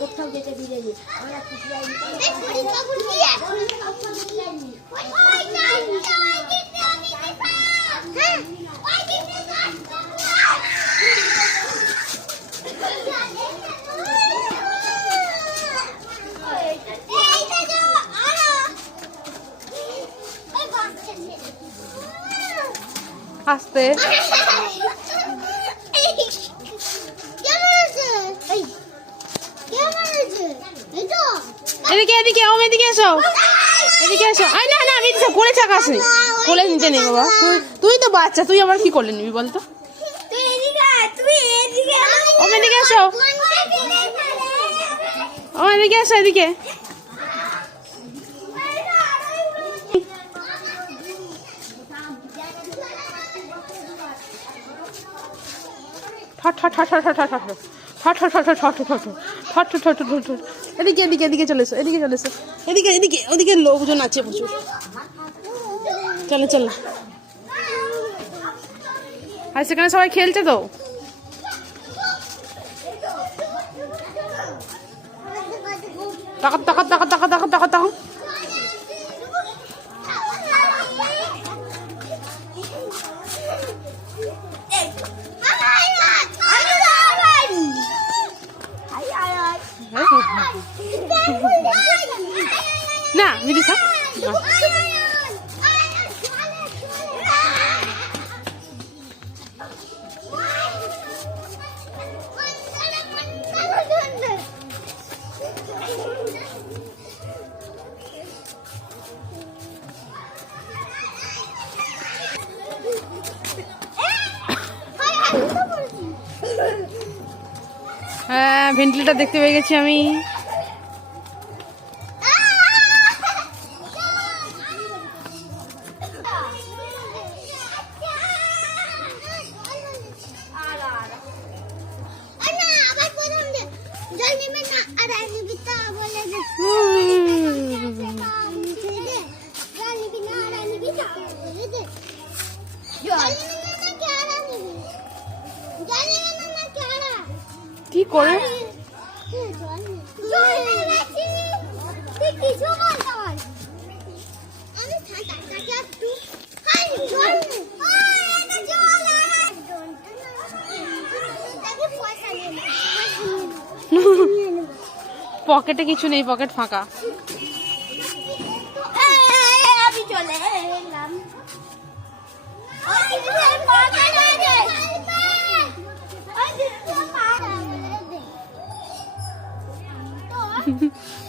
কোথাও যেতে দিয়ে আমরা কিছু যাইনি আসতে এদিকে এদিকে ও এদিকে এসো। এদিকে এসো। আই না না, আমি এদিকে কোলে চাকাস নি কোলে নিতে নেই বাবা। তুই তুই তো বাচ্চা, তুই আবার কি করলে নিবি বলতো? ও এদিকে এসো। ও এদিকে এসো, এদিকে। এদিকে এদিকে এদিকে চলে এদিকে চলে এদিকে এদিকে, ওদিকে লোকজন আছে প্রচুর। চলো চলো। আর সেখানে সবাই খেলছে তো? টাকা টাকা টাকা টাকা টাকা Na, wie die Hey! হ্যাঁ ভেন্টিলেটার দেখতে পেয়ে গেছি আমি। কি করে? পকেটে কিছু নেই পকেট ফাঁকা। 嗯 哼